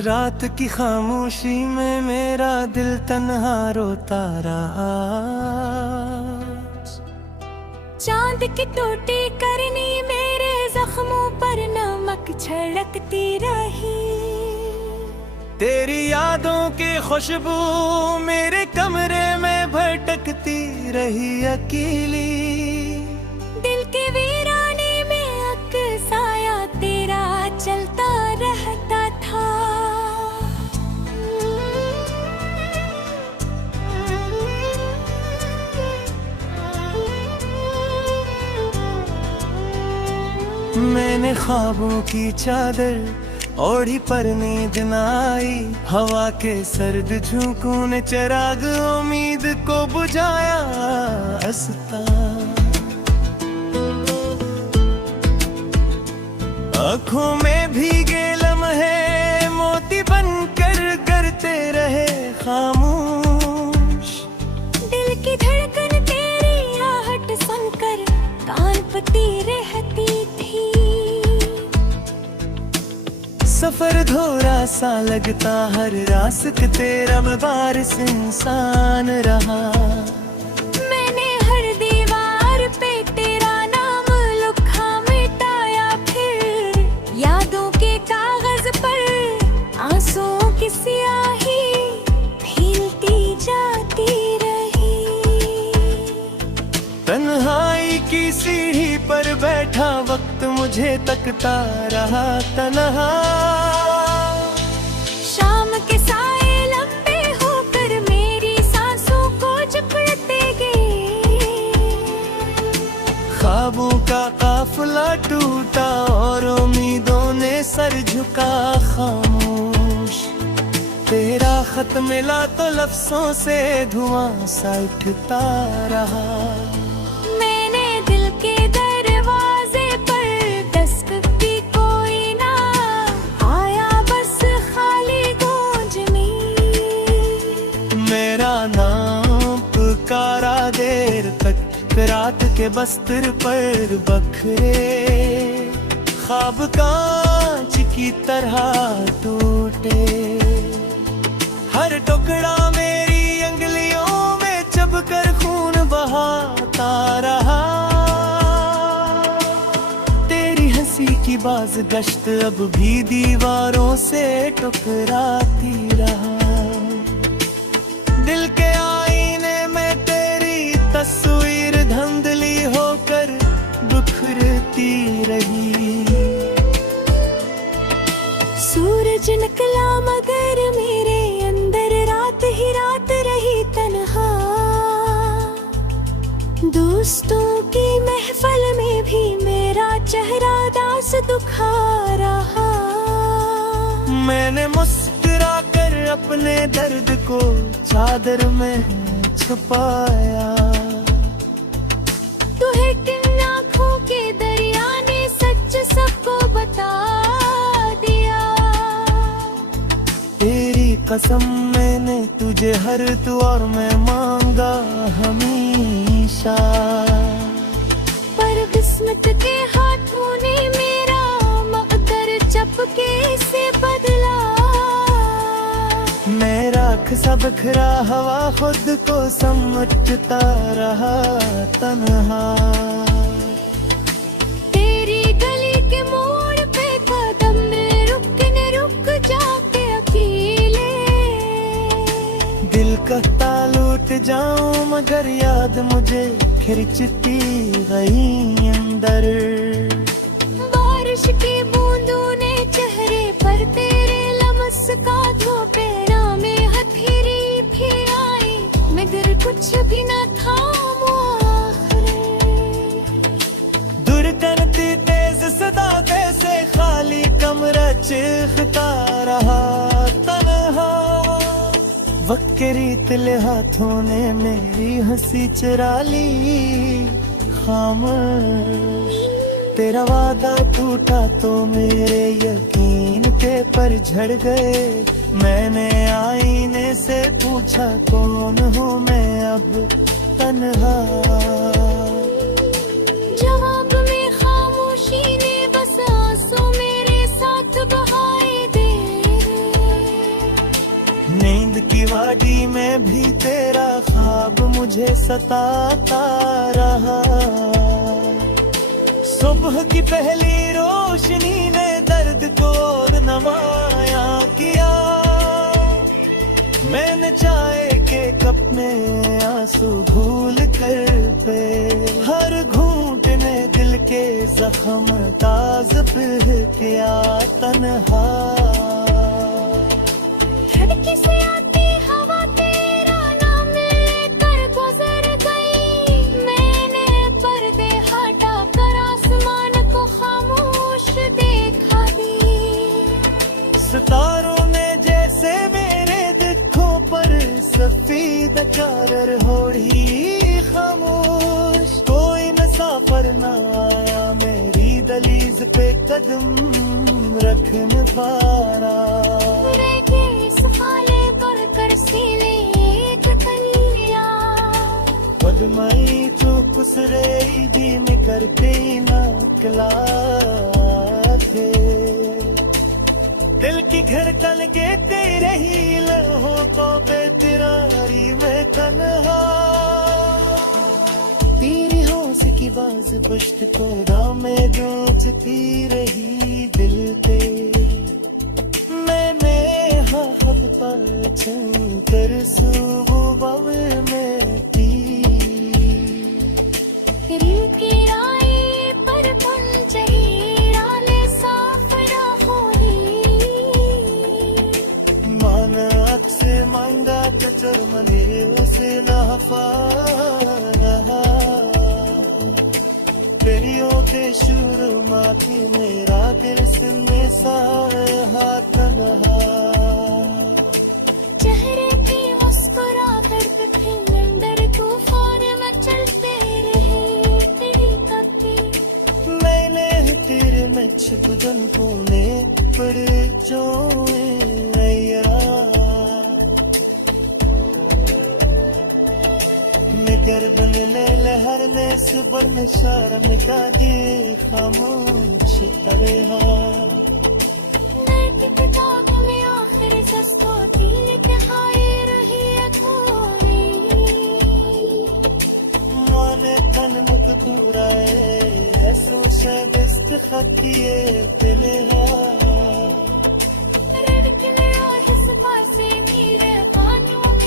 रात की खामोशी में मेरा दिल तन्हा रोता रहा। चांद की टूटी करनी मेरे जख्मों पर नमक छिड़कती रही। तेरी यादों की खुशबू मेरे कमरे में भटकती रही अकेली। दिल के वीराने में अक्साया तेरा चलता रहता था। मैंने ख्वाबों की चादर ओढ़ी पर नींद न आई। हवा के सर्द झोंकों ने चिराग उम्मीद को बुझाया हंसता। आँखों में भीगे लम्हे मोती बनकर करते रहे खामोश। दिल की धड़कन तेरी आहट सुनकर कांपती रहती थी। सफर धोरा सा लगता हर रास्ते तेरा मैं बारिश इंसान रहा। मैंने हर दीवार पे तेरा नाम लिखा मिटाया, फिर यादों के कागज पर आंसुओं की स्याही फैलती जाती रही। तन्हाई की सीढ़ी पर बैठा वक्त मुझे तकता रहा तन्हा। शाम के साए लंबे होकर मेरी सांसों को जकड़ते गए। ख्वाबों का काफिला टूटा और उम्मीदों ने सर झुका खामोश। तेरा खत मिला तो लफ्जों से धुआं सा उठता रहा। मैंने दिल के दरवाजे पर दस्तक दी, कोई ना आया, बस खाली गूंज में मेरा नाम पुकारा देर तक रात के बस्तर पर बखरे। ख्वाब कांच की तरह टूटे, हर टुकड़ा मेरी अंगलियों में चुभकर खून बहाता रहा। तेरी हंसी की बाज गश्त अब भी दीवारों से टकराती रहा। दिल के आईने में तेरी तस्वीर धुंधली होकर बिखरती रही। सूरज निकला मगर मेरे अंदर रात ही रात रही तन्हा। दोस्तों की महफिल में भी मेरा चेहरा दास दुखा रहा। मैंने मुस्कुरा कर अपने दर्द को चादर में छुपाया। तुहे किन आँखों के दरिया ने सच सबको बता दिया। तेरी कसम मैंने तुझे हर दुआ में मांगा हमेशा। पर किस्मत के हाथों ने मेरा मकदर चपके से बदला। मेरा सा बिखरा हवा खुद को समझता रहा तन्हा। तेरी गली के मोड़ पे कदम रुक जाके अकेले। दिल कहता लूट जाऊं मगर याद मुझे खिंचती गई अंदर। बारिश की बूंदों ने चेहरे पर तेरे लमस का धो, पैरा में हथेली फिर आई मगर कुछ भी न था दुर्गंधती तेज सदा से खाली कमरा चीखता रहा तन्हा। वक्त के रीतले हाथों ने मेरी हंसी चुरा ली खामोश। तेरा वादा टूटा तो मेरे यकीन के पर झड़ गए। मैंने आईने से पूछा कौन हूँ मैं अब तन्हा। जवाब में खामोशी ने बस आंसू मेरे साथ बहाए दे। मुझे सताता रहा। सुबह की पहली रोशनी ने दर्द को और नमाया किया। मैंने चाय के कप में आंसू भूल कर पे, हर घूंट ने दिल के जख्म ताज पे किया तन्हा। खिड़की से आती हवा तेरा नाम लेकर गुजर गई। मैंने पर्दे हटा कर आसमान को खामोश देखा दी। सितारों ने जैसे मेरे दिखों पर सफेद चादर ओढ़ी खामोश। कोई मुसाफिर न आया मेरी दहलीज पे कदम रख न पाना। बदमाई तो कुसरे दी में करते ना कला थे। दिल की धड़कन के तेरे ही लम्हों को बेतरारी में तन्हा। तेरी होश की बाज पुश्त को में गूंजती रही दिल पे। मैंने हाथ पर छू कर सुबह में पी। की आई पर साफ ना होई। मान से मांगा कचर मने उसे लहफा रहा। तेरियों के शुरू माथी मेरा दिल में सारा तन्हा। चेहरे पे मुस्कुराहट पे अंदर तूफान में चलते रहे तेरी कभी। मैंने तेरे में छुप दन कोने पर जो निकर बनने लहर ने सुबर में शर्म का ये खामोश तरे किताब में आखिर जस्तो दिल के हाय रही अधूरी। माने तन मुख पूराए ऐसो शदस्त खतिए दिल रड़कने आहिस पासे